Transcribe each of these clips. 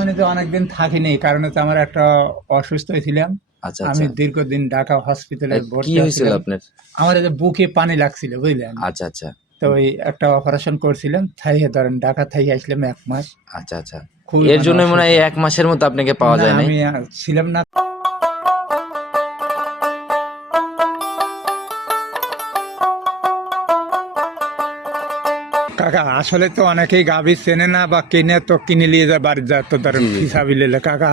বর্তমানে তো অনেকদিন থাকিনি কারণ হচ্ছে আমার একটা অসুস্থ হয়েছিলাম আচ্ছা আমি আচ্ছা। দীর্ঘদিন ঢাকা হসপিটালে ভর্তি হয়েছিল আপনার? আমার এই যে বুকে পানি লাগছিল বুঝলেন? আচ্ছা আচ্ছা। তো ওই একটা অপারেশন করছিলাম থাইয়ে ধরেন ঢাকা থাইয়ে আসলাম এক মাস। আচ্ছা আচ্ছা। এর মানে জন্য মনে হয় এক মাসের মতো আপনাকে পাওয়া যায় আমি ছিলাম না। কাকা আসলে তো অনেকেই গাভী চেনে না বা কিনে তো কিনে নিয়ে যায় বাড়ির যায় তো তার। হিসাবে নিলে কাকা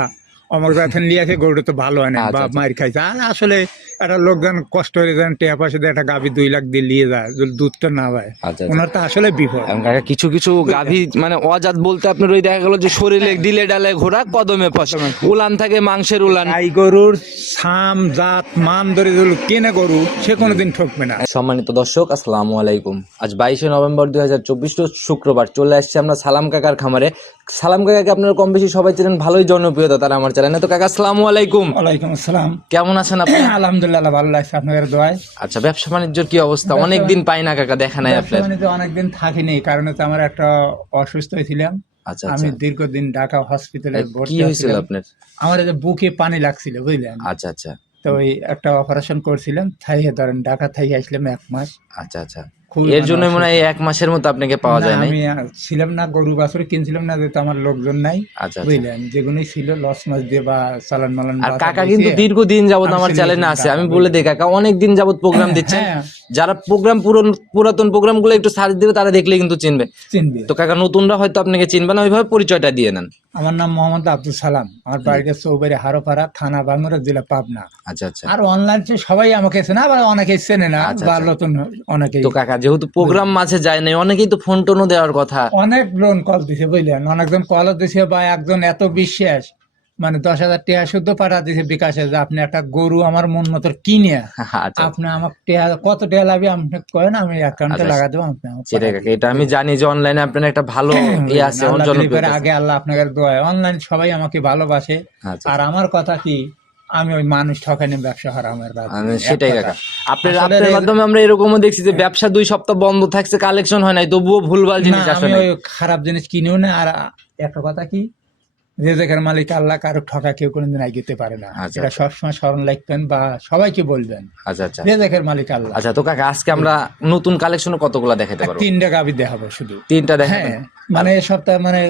অমর যাচ্ছেন নিয়ে আসে গরুটা তো ভালো হয় না আচ্ছা, বা আচ্ছা। মার খাইছে। আর আসলে একটা লোকজন কষ্ট হয়ে যান টেয়া দিয়ে একটা গাভী দুই লাখ দিয়ে নিয়ে যায় যদি দুধটা না পায় আচ্ছা ওনার তো আসলে বিপদ। কিছু কিছু গাভী মানে অজাত বলতে আপনার ওই দেখা গেল যে শরীরে ডিলে ডালে ঘোড়া কদমে ফস উলান থাকে মাংসের উলান। এই গরুর সাম জাত মান ধরে কেনে গরু সে কোনোদিন ঠকবে না। সম্মানিত দর্শক আসসালামু আলাইকুম। আজ বাইশে নভেম্বর দুই হাজার চব্বিশ শুক্রবার চলে আসছে আমরা সালাম কাকার খামারে। সালাম কাকাকে আপনারা কম বেশি সবাই চেনেন? ভালোই জনপ্রিয়তা তারা আমার চ্যানেলে। তো কাকা আসসালামু আলাইকুম। ওয়ালাইকুম আসসালাম। কেমন আছেন আপনি? আলহামদুলিল্লাহ ভালো লাগছে আপনাদের দোয়ায়? আচ্ছা ব্যবসা বাণিজ্যের কি অবস্থা? অনেক দিন পাই না কাকা দেখা নাই আপনার। বর্তমানে তো অনেকদিন থাকিনি কারণ হচ্ছে আমার একটা অসুস্থ হয়েছিলাম। আচ্ছা আমি আচ্ছা দীর্ঘদিন ঢাকা হসপিটালে ভর্তি হয়েছিল ছিলাম আপনার? আমার এই বুকে পানি লাগছিল বুঝলেন? আচ্ছা আচ্ছা। তো ওই একটা অপারেশন করছিলাম থাইয়ে ধরেন ঢাকা থাইয়ে আসলাম এক মাস। আচ্ছা আচ্ছা। এর জন্য মনে হয় এক মাসের মতো আপনাকে পাওয়া যায় না আমি ছিলাম না গরু বাছুর কিনছিলাম না যেহেতু আমার লোকজন নাই আচ্ছা আচ্ছা। বুঝলেন? যেগুলোই ছিল লস মাস দিয়ে বা চালান মালান আর কাকা। কিন্তু দীর্ঘদিন যাবত আমি আমার চ্যানেলে আছে আমি বলে দিই কাকা অনেক দিন যাবত প্রোগ্রাম দিচ্ছেন। হ্যাঁ। যারা প্রোগ্রাম পুরাতন প্রোগ্রামগুলো একটু সার্চ দিবে তারা দেখলে কিন্তু চিনবে। চিনবে। তো কাকা নতুনরা হয়তো আপনাকে চিনবে না ওইভাবে পরিচয়টা দিয়ে নেন। আমার নাম মোহাম্মদ আব্দুল সালাম। আমার বাড়িতে চৌবাড়ি হারোপাড়া থানা বাঙ্গুরা জেলা পাবনা। আচ্ছা আচ্ছা। আর অনলাইন সবাই আমাকে চেনে আবার অনেকে চেনে না আচ্ছা, বা। নতুন অনেকেই। তো কাকা যেহেতু প্রোগ্রাম মাঝে যায় নাই অনেকেই তো ফোন টোনও দেওয়ার কথা। অনেক লোন কল দিছে বুঝলেন অনেকজন কলও দিছে বা একজন এত বিশ্বাস মানে দশ হাজার টাকা শুদ্ধ পাঠা দিছে বিকাশে যে আপনি একটা গরু আমার মন মতো কিনে আচ্ছা। আপনি আমার কত টাকা লাগবে আপনি করেন আমি অ্যাকাউন্টে আচ্ছা, লাগা দেবো আপনি এটা আমি জানি যে অনলাইনে আপনার একটা ভালো ইয়ে আছে পরে আছে। আগে আল্লাহ আপনাকে দোয়া অনলাইন সবাই আমাকে ভালোবাসে। আচ্ছা। আর আমার কথা কি আমি ওই মানুষ ঠকানি ব্যবসা হারামের আমি সেটাই কাকা আপনার আসলে আপনার মাধ্যমে আমরা এরকমও দেখছি যে ব্যবসা দুই সপ্তাহ বন্ধ থাকছে কালেকশন হয় নাই তবুও ভুলভাল জিনিস আসে আমি খারাপ জিনিস কিনিও না আর একটা কথা কি? রেজেকের মালিক আল্লাহ কারও ঠকা কেউ কোনোদিন আগে পারে না। আচ্ছা, এটা আচ্ছা। সবসময় স্মরণ রাখবেন বা সবাইকে বলবেন। আচ্ছা আচ্ছা। রেজেকের মালিক আল্লাহ। আচ্ছা তো কাকা আজকে আমরা নতুন কালেকশন কতগুলা দেখাতে পারব? তিনটা গাবি দেখাবো শুধু। তিনটা দেখাবেন হ্যাঁ মানে এ সপ্তাহে মানে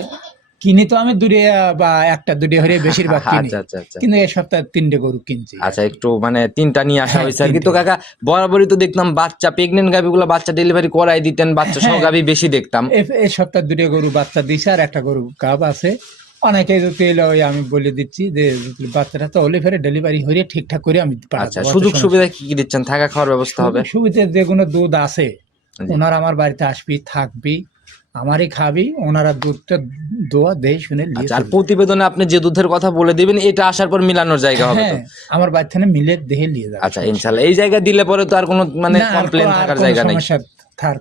কিনি তো আমি দুটো বা একটা দুটো হরে বেশিরভাগ কিনি। আচ্ছা আচ্ছা। আচ্ছা কিন্তু এই সপ্তাহে তিনটে গরু কিনছি। আচ্ছা একটু মানে তিনটা নিয়ে আসা হ্যাঁ, হয়েছে আর কি। তো কাকা বরাবরই তো দেখতাম বাচ্চা প্রেগনেন্ট গাভিগুলো বাচ্চা ডেলিভারি করাই দিতেন বাচ্চা সহ হ্যাঁ। গাভি বেশি দেখতাম। এই সপ্তাহে দুটো গরু বাচ্চা দিছে আর একটা গরু গাব আছে। অনেকে যদি ওই আমি বলে দিচ্ছি যে বাচ্চাটা তো হলে ফেরে ডেলিভারি হয়ে ঠিকঠাক করে আমি আচ্ছা সুযোগ সুবিধা কি কি দিচ্ছেন? থাকা খাওয়ার ব্যবস্থা হবে? সুবিধা- যেগুলো দুধ আছে। ওনারা আমার বাড়িতে আসবি থাকবি। আমারই খাবি ওনারা দুধটা দোয়া দেয় শুনে আচ্ছা আর প্রতিবেদনে আপনি যে দুধের কথা বলে দিবেন এটা আসার পর মিলানোর জায়গা হবে হ্যাঁ আমার বাচ্চা মিলে দেহে নিয়ে যাবে। আচ্ছা ইনশাল্লাহ। এই জায়গা দিলে পরে তো আর কোনো মানে কমপ্লেন থাকার জায়গা নেই।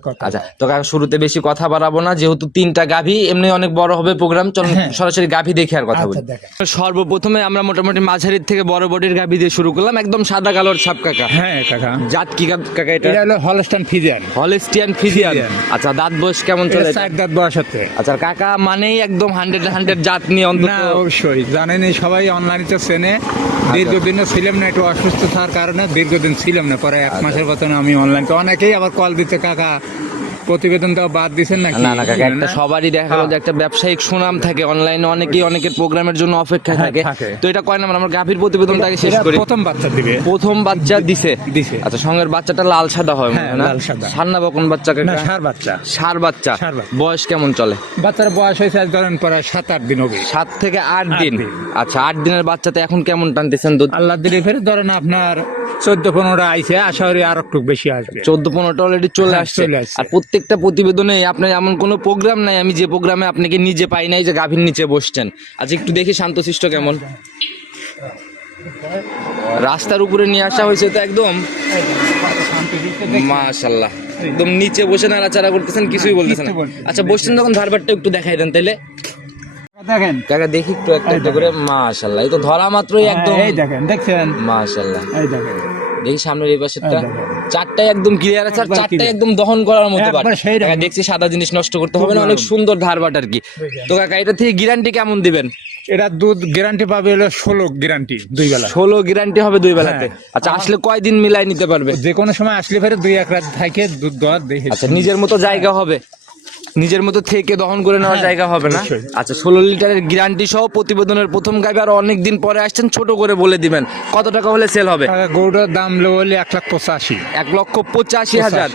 কথা। আচ্ছা তো শুরুতে বেশি কথা বাড়াবো না যেহেতু তিনটা গাভী এমনি অনেক বড় হবে প্রোগ্রাম চলুন হ্যাঁ। সরাসরি গাভী দেখে আর কথা আচ্ছা বলি। সর্বপ্রথমে আমরা মোটামুটি মাঝারির থেকে বড় বডির গাভী দিয়ে শুরু করলাম একদম সাদা কালোর ছাপ কাকা। হ্যাঁ কাকা। জাত কি কাকা এটা? এটা হলো হলস্টান ফিজিয়ান হলিস্টিয়ান ফিজিয়ান আচ্ছা দাঁত বয়স কেমন চলে? চার দাঁত বয়স হচ্ছে। আচ্ছা কাকা মানেই একদম হান্ড্রেড হান্ড্রেড জাত নিয়ে অন্তত অবশ্যই। জানেনই সবাই অনলাইনে তো চেনে। আচ্ছা। দীর্ঘদিনও ছিলাম না একটু অসুস্থ থাকার কারণে দীর্ঘদিন ছিলাম না। পরে এক মাসের মতন আমি অনলাইন অনেকেই আবার কল দিতে কাকা uh, প্রতিবেদন তো বাদ দিচ্ছেন নাকি? না না কাকা একটা সবারই দেখা গেল যে একটা ব্যবসায়িক সুনাম থাকে অনলাইনে অনেকেই অনেকের প্রোগ্রামের জন্য অপেক্ষায় হ্যাঁ, থাকে। তো এটা কয় নাম্বার? আমার গাভীর প্রতিবেদনটাকে শেষ করি। প্রথম বাচ্চা দিবে। প্রথম বাচ্চা দিছে। দিছে। আচ্ছা সঙ্গের বাচ্চাটা লাল সাদা হয় মনে হ্যাঁ, না? লাল সাদা। সার না বকন বাচ্চা না কাকা সার বাচ্চা। সার বাচ্চা। বয়স কেমন চলে? বাচ্চার বয়স হয়েছে আজ ধরেন প্রায় সাত আট দিন হবে। সাত থেকে আট দিন। আচ্ছা আট দিনের বাচ্চাতে এখন কেমন টানতেছেন? দুধ আল্লাহ দিলে ফেরে ধরেন আপনার চোদ্দ পনেরো আইসে আশা করি আর একটু বেশি আসবে। চোদ্দ পনেরোটা অলরেডি চলে হ্যাঁ, আসছে। চলে আসছে। প্রত্যেকটা প্রতিবেদনে আপনার এমন কোনো প্রোগ্রাম নাই আমি যে প্রোগ্রামে আপনাকে নিজে পাই নাই যে গাভীর নিচে বসছেন। আচ্ছা একটু দেখি শান্তশিষ্ট কেমন। রাস্তার উপরে নিয়ে আসা হয়েছে তো একদম? মাশাল্লাহ একদম নিচে বসে নাড়াচাড়া করতেছেন কিছুই বলতেছেন। আচ্ছা বসছেন তখন ধারবারটা একটু দেখাই দেন তাইলে। দেখেন। কাকা দেখি একটু একটা একটা করে। মাশাল্লাহ এই তো ধরা মাত্রই একদম। হ্যাঁ, এই দেখেন দেখছেন? মাশাল্লাহ। এই দেখেন। দেখি সামনের এই পাশেরটা। চারটায় একদম ক্লিয়ার আছে আর চারটায় একদম দহন করার মতো বাট রকম। কাকা দেখছি সাদা জিনিস নষ্ট করতে হবে না অনেক সুন্দর ধার বাট আর কি। তো কাকা এটা থেকে গ্যারান্টি কেমন দিবেন? এটা দুধ গ্যারান্টি পাবে হলো ষোলো গ্যারান্টি দুই বেলা। ষোলো গ্যারান্টি হবে দুই বেলাতে? হ্যাঁ। আচ্ছা আসলে কয়দিন মিলাই নিতে পারবে? যে কোনো সময় আসলে ফেরে দুই এক রাত থাকে দুধ দেওয়ার দেখে আচ্ছা নিজের মতো জায়গা হবে। নিজের মতো থেকে দহন করে নেওয়ার হ্যাঁ, জায়গা হবে না। আচ্ছা ষোলো লিটারের গ্যারান্টি সহ প্রতিবেদনের প্রথম গাবি আর অনেক দিন পরে আসছেন ছোট করে বলে দিবেন। কত টাকা হলে সেল হবে? গরুটার দাম হলে এক লাখ পঁচাশি। এক লক্ষ পঁচাশি হাজার।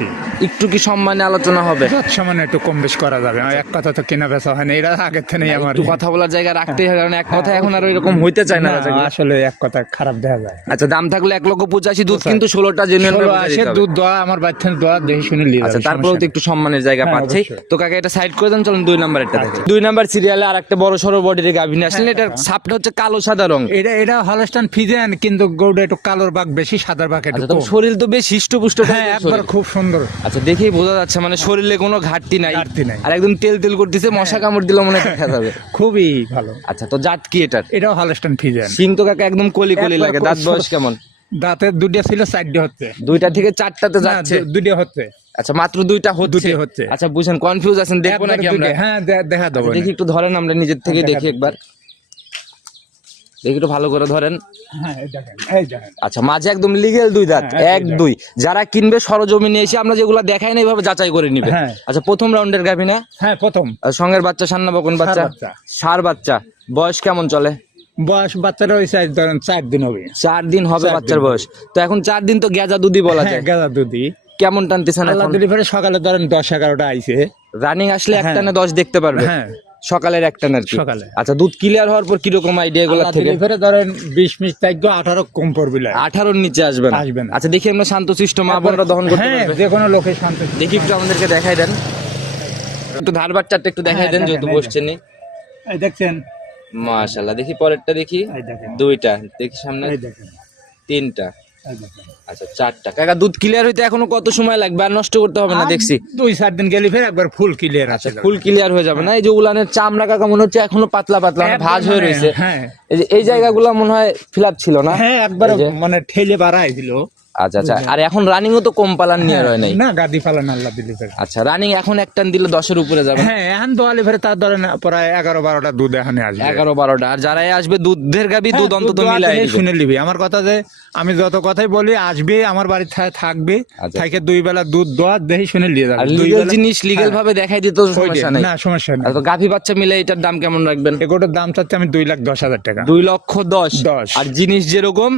একটু কি সম্মানে আলোচনা হবে? সামান্য একটু কম বেশ করা যাবে। এক কথা তো কেনা বেচা হয় না এটা আগের থেকে আমার কথা বলার জায়গা রাখতেই হবে কারণ এক কথা এখন আর এরকম হইতে চায় না আসলে এক কথা খারাপ দেখা যায়। আচ্ছা দাম থাকলে এক লক্ষ পঁচাশি দুধ কিন্তু ষোলোটা জেনে দুধ দোয়া আমার বাচ্চা দোয়া দেখে শুনে আচ্ছা তারপরেও তো একটু সম্মানের জায়গা হ্যাঁ, পাচ্ছি। তো কাকা এটা সাইড করে দেন চলুন দুই নাম্বারটা দেখি। দুই নাম্বার সিরিয়ালে আর একটা বড় সড়ো বডির গাভী নিয়ে আসলেন এটার ছাপটা হচ্ছে কালো সাদা রং। এটা এটা হলস্টান ফিজেন কিন্তু গরুটা একটু কালোর বাঘ বেশি সাদার বাঘ একটু আচ্ছা। শরীর তো বেশ হিষ্টপুষ্ট হ্যাঁ একবার খুব সুন্দর। আচ্ছা দেখেই বোঝা যাচ্ছে মানে শরীরে কোনো ঘাটতি নাই। ঘাটতি নাই। আর একদম তেল তেল করতেছে মশা কামড় দিলে মনে হয় দেখা যাবে খুবই ভালো। আচ্ছা তো জাত কি এটার? এটাও হলস্টান ফিজেন সিং তো কাকা একদম কলি কলি লাগে দাঁত বয়স কেমন? দাঁতের দুটো ছিল চারটে হচ্ছে। দুইটা থেকে চারটাতে যাচ্ছে? দু- দুটো হচ্ছে। আচ্ছা মাত্র দুইটা হচ্ছে। হচ্ছে। আচ্ছা বুঝেন কনফিউজ আছেন দেখব নাকি আমরা? হ্যাঁ দেখা দেবো আচ্ছা, দেখি একটু ধরেন আমরা নিজের থেকে হ্যাঁ, দেখি একবার। দেখি একটু ভালো করে ধরেন। হ্যাঁ আচ্ছা মাঝে একদম লিগেল দুই দাঁত হ্যাঁ, এক দুই। যারা কিনবে সরজমিনে এসে আমরা যেগুলো দেখাই না এইভাবে যাচাই করে নিবে। আচ্ছা প্রথম রাউন্ডের গাভী না? হ্যাঁ প্রথম। সঙ্গের বাচ্চা সান্না বকন বাচ্চা। সার বাচ্চা। বয়স কেমন চলে? বয়স বাচ্চারা ওই সাইজ ধরেন চার দিন হবে। চার দিন হবে বাচ্চার বয়স। তো এখন চার দিন তো গেজা দুধি বলা যায়। গাদা দুধি কেমন টানতেছেন এখন? দিলি সকালে ধরেন দশ এগারোটা আইছে। রানিং আসলে হ্যাঁ। একটা না দশ দেখতে পারবে। হ্যাঁ। সকালের একটা কি। সকালে। আচ্ছা দুধ ক্লিয়ার হওয়ার পর কীরকম আইডিয়া গুলো থেকে? দিলি ফেরে ধরেন বিশ মিনিট থাকবে আঠারো কম পড়বে আঠারোর নিচে আসবে না? আসবে না। আচ্ছা দেখি আমরা শান্ত শান্তশিষ্ট মা বোনরা দহন করতে হ্যাঁ পারবে। যে কোনো লোকের শান্ত দেখি একটু আমাদেরকে দেখাই দেন। একটু ধার বাচ্চাটা একটু দেখাই দেন যেহেতু বসছেন এই দেখছেন? মাশাল্লাহ দেখি পরেরটা দেখি। দুইটা দেখি সামনে। তিনটা। আচ্ছা চারটা কাকা দুধ ক্লিয়ার হইতে এখনও কত সময় লাগবে? আর নষ্ট করতে হবে না দেখছি। দুই চার দিন গেলে ফের একবার ফুল ক্লিয়ার আছে ফুল ক্লিয়ার হয়ে যাবে না? এই যে উলানের চামড়া কাকা মনে হচ্ছে এখনও পাতলা পাতলা ভাজ ভাঁজ হয়ে রয়েছে হ্যাঁ। এই যে এই জায়গাগুলো মনে হয় ফিল ছিল না? হ্যাঁ একবার। মানে ঠেলে বাড়াই দিল। আচ্ছা আচ্ছা। আর এখন রানিংও তো কম পালান নিয়ে রয় নাই। না গাদি ফালান আল্লাহ দিলি ফের। আচ্ছা রানিং এখন একটান দিলে দশের উপরে যাবে। হ্যাঁ এখন দোয়ালি ফেরে তার ধরেন প্রায় এগারো বারোটা দুধ এখানে আসবে। এগারো বারোটা। আর যারাই আসবে দুধের গাবি হ্যাঁ, দুধ অন্তত মিলাই শুনে নিবি। আমার কথা যে আমি যত কথাই বলি আসবে আমার বাড়ি থাকবে আচ্ছা। থাকে দুই বেলা দুধ দোয়া দেখি শুনে নিয়ে যাবে। লিগেল জিনিস লিগেল হ্যাঁ, ভাবে দেখাই দিতে সমস্যা নাই। না সমস্যা নেই। আর তো গাভী বাচ্চা মিলে এটার দাম কেমন রাখবেন? এগোটার দাম চাচ্ছে আমি দুই লাখ দশ হাজার টাকা। দুই লক্ষ দশ। দশ। আর জিনিস যেরকম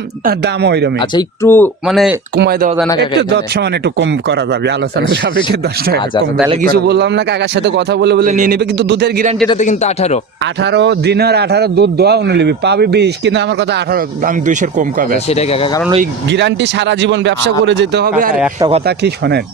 দাম ওইরকমই আচ্ছা একটু মানে কমাই দেওয়া যায় না একটু দশ সমান একটু কম করা যাবে আলোচনা সাপেক্ষে দশ টাকা আচ্ছা আচ্ছা, তাহলে কিছু বললাম না কাকার সাথে কথা বলে বলে নিয়ে নিবে কিন্তু দুধের গ্যারান্টিটাতে কিন্তু আঠারো। আঠারো দিনের আঠারো দুধ দোয়া উনি নিবি পাবি বিশ কিন্তু আমার কথা আঠারো দাম দুইশোর কম কবে সেটাই কাকা কারণ ওই গ্যারান্টি সারা জীবন ব্যবসা করে যেতে হবে আর একটা কথা কি শোনেন?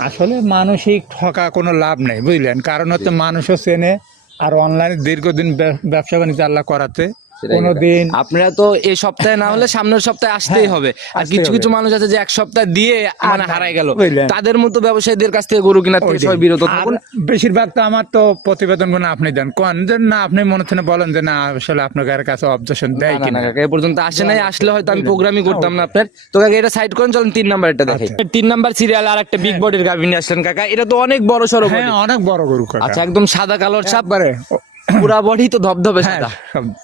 আসলে মানসিক ঠকা কোনো লাভ নেই বুঝলেন? কারণ হচ্ছে মানুষও চেনে আর অনলাইনে দীর্ঘদিন ব্যব- ব্যবসা বাণিজ্য আল্লাহ করাতে সেটাই কোনো কাকা। দিন আপনারা তো এই সপ্তাহে না হলে সামনের সপ্তাহে আসতেই হবে। আর কিছু কিছু মানুষ আছে যে এক সপ্তাহ দিয়ে মানে হারাই গেল। তাদের মতো ব্যবসায়ীদের কাছ থেকে গরু থেকে সবাই বিরত থাকুন। বেশিরভাগ তো আমার তো প্রতিবেদনগুলো আপনি দেন। কোন যে না আপনি মনে থেকে বলেন যে না আসলে আপনার কাছে অবজেকশন দেয় কিনা? কাকা, এ পর্যন্ত আসে নাই। আসলে হয়তো আমি প্রোগ্রামই করতাম না আপনার। তো কাকা এটা সাইড করেন চলেন তিন নাম্বার এটা দেখাই আচ্ছা। তিন নাম্বার সিরিয়াল আর একটা বিগ বডির গাভী নিয়ে আসলেন কাকা। এটা তো অনেক বড় সড়ো হ্যাঁ অনেক বড় গরু কাকা। আচ্ছা একদম সাদা কালোর ছাপ একবারে। পুরা বডি তো ধবধবে হ্যাঁ, সাদা।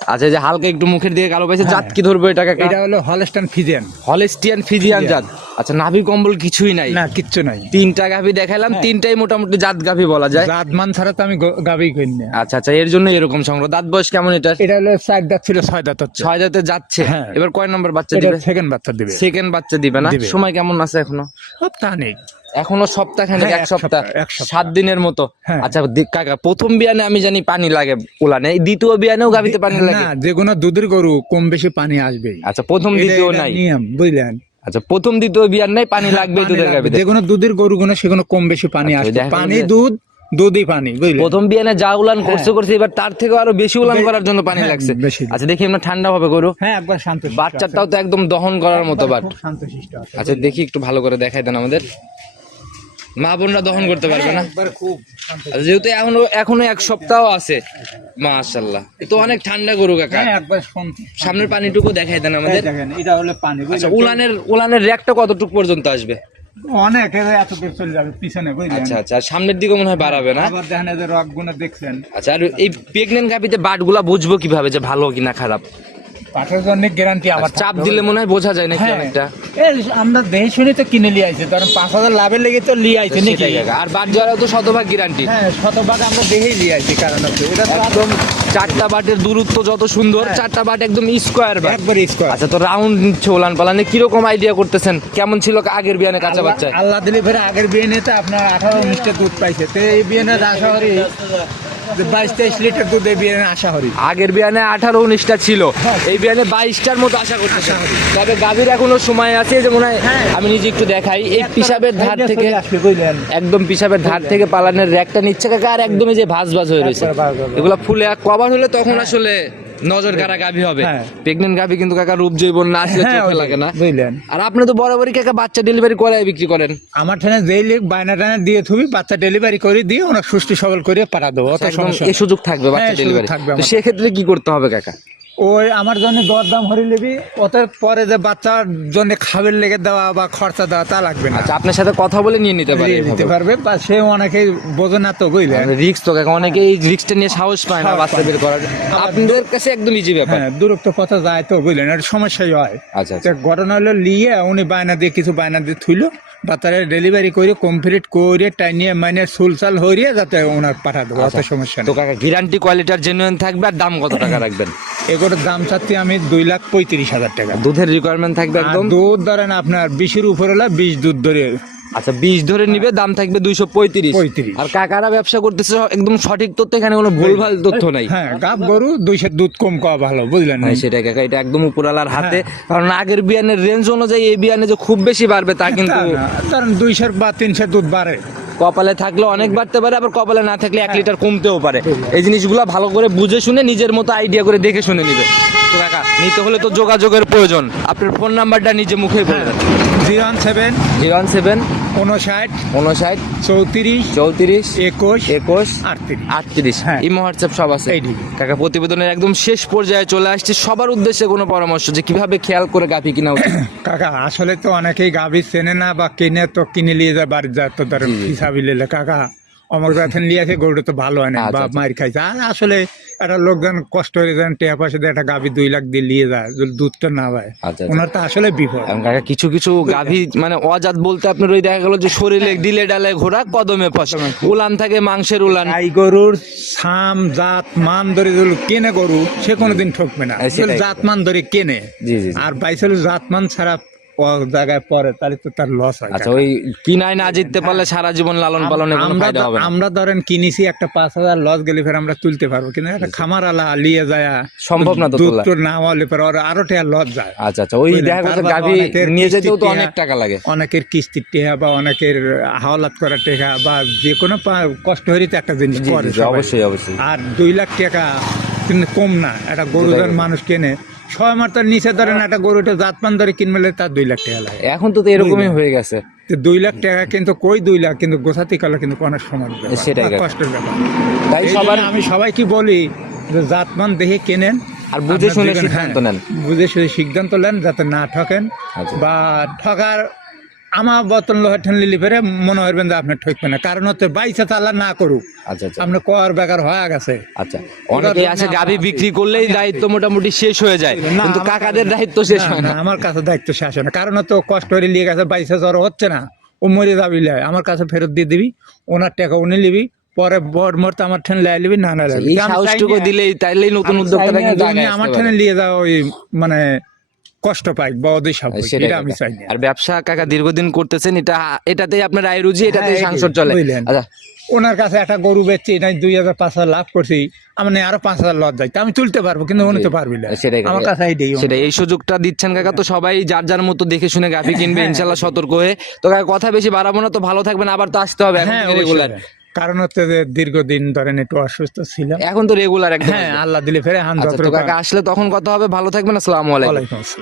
আচ্ছা যে হালকা একটু মুখের দিকে কালো পাইছে জাত কি ধরবে এটা কাকা এটা হলো হলস্টান ফিজেন হলেস্টিয়ান ফিজিয়ান জাত। আচ্ছা নাভি কম্বল কিছুই নাই? না কিচ্ছু নাই। তিনটা গাভী দেখাইলাম হ্যাঁ। তিনটাই মোটামুটি জাত গাভী বলা যায়। জাতমান ছাড়া তো আমি গ- গাবি করি না আচ্ছা আচ্ছা এর জন্য এরকম সংগ্রহ। দাঁত বয়স কেমন এটা এটা হলো চার দাঁত ছিল ছয় দাঁত হচ্ছে। ছয় দাঁতে যাচ্ছে? হ্যাঁ। এবার কয় নম্বর বাচ্চা দিবে? সেকেন্ড বাচ্চা দিবে। সেকেন্ড বাচ্চা দিবে না? সময় কেমন আছে এখনও? সপ্তাহ নেই। এখনও সপ্তাহ খানেক হ্যাঁ, এক সপ্তাহ সাত দিনের মতো। হ্যাঁ। আচ্ছা কাকা প্রথম বিয়ানে আমি জানি পানি লাগে উলানে দ্বিতীয় বিয়ানেও গাভিতে পানি লাগে? যে কোনো দুধের গরু কম বেশি পানি আসবে আচ্ছা প্রথম দ্বিতীয় নাই? নিয়ম বুঝলেন? আচ্ছা প্রথম দ্বিতীয় বিয়ার নাই পানি লাগবে দুধের গাভিতে? যে কোনো দুধের গরু গুলো সেগুলো কম বেশি পানি আচ্ছা, আসবে। পানি দুধ দুধই পানি প্রথম বিয়ানে যা উলান করছে করছে এবার তার থেকে আরও বেশি উলান করার জন্য পানি হ্যাঁ, লাগছে। আচ্ছা দেখি আমরা ঠান্ডা হবে গরু। হ্যাঁ একবার শান্ত বাচ্চাটাও তো একদম দহন করার মতো বাট। আচ্ছা দেখি একটু ভালো করে দেখাই দেন আমাদের। মা বোনরা দহন করতে পারবে না? আচ্ছা, যেহেতু এখনও এখনও এক সপ্তাহ আছে মাশাল্লাহ তো অনেক ঠান্ডা গরু কাকা। হ্যাঁ সামনের পানিটুকু দেখাই দেন আমাদের। এটা হলো পানি আচ্ছা উলানের উলানের র্যাকটা কতটুকু পর্যন্ত আসবে? অনেক এত দূর চলে যাবে পিছনে আচ্ছা আচ্ছা সামনের দিকে মনে হয় বাড়াবে না? আবার দেখেন রকগুলো দেখছেন। আচ্ছা আর এই প্রেগনেন্ট গাভিতে বাটগুলা বুঝব কীভাবে যে ভালো কিনা খারাপ? পাঠের জন্য গ্যারান্টি আমার চাপ দিলে মনে হয় বোঝা যায় নাকি হ্যাঁ। অনেকটা? আমরা দেখে শুনে তো কিনে নিয়ে আইছি কারণ পাঁচ হাজার লাভের লেগে তো নিয়ে আইছি নাকি? আর বাট তো শতভাগ গ্যারান্টি হ্যাঁ শতভাগ আমরা দেখেই নিয়ে আইছি কারণ এটা তো একদম চারটা বাটের দূরত্ব যত সুন্দর চারটা বাট একদম স্কোয়ার বাট। একবার স্কোয়ার আচ্ছা তো রাউন্ড পালানে কীরকম আইডিয়া করতেছেন? কেমন ছিল আগের বিয়ানে কাঁচা বাচ্চা? আল্লাহ দিলে ফেরে আগের বিয়ে নিতে আপনার আঠারো উনিশটা দুধ পাইছে। তো এই বাইশ তেইশ লিটার দুধ এই বিয়ানে আশা করি আগের বিয়ানে আঠারো উনিশটা ছিল। এই বিয়ানে বাইশটার মতো আশা করতেছে। তবে গাভীর এখনও সময় আছে যে মনে হয় আমি নিজে একটু দেখাই। এই পিসাবের ধার থেকে একদম পিসাবের ধার থেকে পালানের র্যাকটা নিচ্ছে কাকা আর একদমই যে ভাজ ভাজ হয়ে রয়েছে। এগুলো ফুলে কভার হলে তখন আসলে নজর কারা গাভী হবে। হ্যাঁ। প্রেগনেন্ট গাভী কিন্তু কাকা রূপ জৈব না আসলে হ্যাঁ চোখে লাগে না। বুঝলেন। আর আপনি তো বরাবরই কাকা বাচ্চা ডেলিভারি করায় বিক্রি করেন। আমার ঠানে যেই লিখ বায়না টানা দিয়ে থুবি বাচ্চা ডেলিভারি করে দিয়ে ওনার সুষ্ঠু সবল করে পাঠা দেবো সমস্যা এই সুযোগ থাকবে বাচ্চা হ্যাঁ, ডেলিভারি আমার। সেক্ষেত্রে কি করতে হবে কাকা? ওই আমার জন্য দরদাম হরি নিবি ওদের পরে যে বাচ্চার জন্য খাবার লেগে দেওয়া বা খরচা দেওয়া তা লাগবে না। আচ্ছা আপনার সাথে কথা বলে নিয়ে নিতে পারে নিতে পারবে বা সে অনেকেই বোঝে না তো বুঝলেন রিক্স তো অনেকে এই রিক্সটা নিয়ে সাহস পায় না বাচ্চা বের করার। আপনাদের কাছে একদম ইজি ব্যাপার। হ্যাঁ দূরত্ব কথা যায় তো বুঝলেন এটা সমস্যাই হয়। আচ্ছা আচ্ছা। ঘটনা হলো লিয়ে উনি বায়না দিয়ে কিছু বায়না দিয়ে থুইলো বাচ্চারা ডেলিভারি করে কমপ্লিট করে টাইনিয়ে মাইনে সুলসাল হরিয়ে যাতে ওনার পাঠা দেবো অত সমস্যা আচ্ছা। তো কাকা গ্যারান্টি কোয়ালিটির জেনুইন থাকবে আর দাম কত টাকা রাখবেন? এগুলোর দাম চাচ্ছি আমি দুই লাখ পঁয়ত্রিশ হাজার টাকা। দুধের রিকোয়ারমেন্ট থাকবে একদম? দুধ ধরেন আপনার বিশের উপর হলে বিশ দুধ ধরে আচ্ছা বিশ ধরে নিবে দাম থাকবে দুইশো পঁয়ত্রিশ। 35 আর কাকারা ব্যবসা করতেছে একদম সঠিক তথ্য এখানে কোনো ভুলভাল তথ্য নাই। হ্যাঁ গাব গরু দুইশো দুধ কম কওয়া ভালো বুঝলেন হ্যাঁ, সেটাই কাকা এটা একদম উপরালার হাতে। হ্যাঁ। কারণ আগের বিয়ানের রেঞ্জ অনুযায়ী এই বিয়ানে যে খুব বেশি বাড়বে তা কিন্তু কারণ দুইশোর বা তিনশো দুধ বাড়ে। কপালে থাকলে অনেক বাড়তে পারে আবার কপালে না থাকলে এক লিটার কমতেও পারে। এই জিনিসগুলো ভালো করে বুঝে শুনে নিজের মতো আইডিয়া করে দেখে শুনে নিবে। তো কাকা নিতে হলে তো যোগাযোগের প্রয়োজন। আপনার ফোন নাম্বারটা নিজে মুখে বলে দেন। Zero one seven zero one seven উনষাট উনষাট চৌত্রিশ চৌত্রিশ একুশ একুশ আটত্রিশ। আটত্রিশ। হ্যাঁ। ইমো হোয়াটসঅ্যাপ সব আছে। কাকা প্রতিবেদনের একদম শেষ পর্যায়ে চলে আসছে। সবার উদ্দেশ্যে কোনো পরামর্শ যে কীভাবে খেয়াল করে গাভি কিনা উচিত? কাকা আসলে তো অনেকেই গাভী চেনে না বা কিনে তো কিনে নিয়ে যায় বাড়ির যা তো তার হিসাবে কাকা অমর নিয়ে আসে গরুটা তো ভালো হয় না আচ্ছা, বা আচ্ছা। খাইছে। আর আসলে একটা লোকজন কষ্ট হয়ে যান টেয়া পয়সা দিয়ে একটা গাভী দুই লাখ দিয়ে নিয়ে যায় যদি দুধটা না পায়। আচ্ছা। ওনার তো আসলে বিপদ। কাকা কিছু কিছু গাভি মানে অজাত বলতে আপনার ওই দেখা গেল যে শরীরে ডিলে ডালে ঘোড়া কদমে ফস উলান থাকে মাংসের উলান। এই গরুর সাম জাত মান ধরে যদি কেনে গরু সে কোনোদিন ঠকবে না। জাত মান ধরে কেনে। আর বাইসাল জাত মান ছাড়া জায়গায় পরে তাহলে তো তার লস হয় আচ্ছা ওই কিনায় না জিততে পারলে সারা জীবন লালন পালনে কোনো ফায়দা হবে আমরা ধরেন কিনেছি একটা পাঁচ হাজার লস গেলে ফের আমরা তুলতে পারব। কিন্তু একটা খামার আলা লিয়ে যায় সম্ভব না তো দুধ তোলা। তো না হলে পরে আরও টাকা লস যায়। আচ্ছা আচ্ছা ওই দেখা গেছে গাভি নিয়ে যেতেও তো অনেক টাকা লাগে। অনেকের কিস্তির টেহা বা অনেকের হাওলাত করা টেহা বা যে কোনো কষ্ট হরিতে একটা জিনিস। অবশ্যই অবশ্যই। আর দুই লাখ টাকা কিন্তু কম না। একটা গরু সেটাই। ধরেন মানুষ কেনে ছয় মাত্রার নিচে ধরেন একটা গরুটা জাতমান ধরে কিনবে তার দুই লাখ টাকা লাগে। এখন তো এরকমই হয়ে গেছে। দুই লাখ টাকা কিন্তু কই দুই লাখ? কিন্তু গোছাতে গেলে কিন্তু অনেক সময় সেটাই। কষ্টের ব্যাপার। তাই সবাই সবার আমি সবাইকে বলি যে জাতমান দেখে কেনেন আর বুঝে শুনে সিদ্ধান্ত হ্যাঁ, নেন। বুঝে শুনে সিদ্ধান্ত নেন যাতে না ঠকেন আচ্ছা। বা ঠকার আমার বতন লোহার ঠান লিলি ফেরে মনে হবেন যে আপনি ঠকবে না। কারণ হচ্ছে বাইসে তাল্লা না করুক। আচ্ছা আচ্ছা। আপনি কর বেকার হয়ে গেছে। আচ্ছা অনেকে আছে গাভি বিক্রি করলেই দায়িত্ব মোটামুটি শেষ হয়ে যায় কিন্তু কাকাদের দায়িত্ব শেষ হয় না। আমার কাছে দায়িত্ব শেষ হয় না। কারণ তো কষ্ট করে লিয়ে গেছে বাইশে জ্বর হচ্ছে না ও মরে যাবি লাই। আমার কাছে ফেরত দিয়ে দিবি ওনার টাকা উনি নিবি পরে বর মরতে আমার ঠেন লাই নিবি না না দিলেই তাইলেই নতুন উদ্যোক্তারা কিন্তু আমার ঠেনে। নিয়ে যাওয়া ওই মানে কষ্ট পাই বা সাপ এটা আমি চাই না। আর ব্যবসা কাকা দীর্ঘদিন করতেছেন এটা এটাতেই আপনার আয় রুজি এটাতেই হ্যাঁ, সংসার চলে। আচ্ছা। ওনার কাছে একটা গরু বেচছি দুই হাজার পাঁচ হাজার লাভ করছি আমি আরও পাঁচ হাজার লস আমি তুলতে পারব কিন্তু উনি তো পারবি না। আমার কাছে সেটা এই সুযোগটা দিচ্ছেন কাকা তো সবাই যার যার মতো দেখে শুনে গাভি কিনবে হ্যাঁ। ইনশাল্লাহ সতর্ক হয়ে। তো কাকা কথা বেশি বাড়াবো না তো ভালো থাকবেন আবার তো আসতে হবে হ্যাঁ রেগুলার কারণ হচ্ছে যে দীর্ঘদিন ধরেন একটু অসুস্থ ছিলাম। এখন তো রেগুলার একদম। হ্যাঁ আল্লাহ দিলে ফেরে হান আচ্ছা আসলে তখন কথা হবে ভালো থাকবেন আসসালামু আলাইকুম। আসসালাম।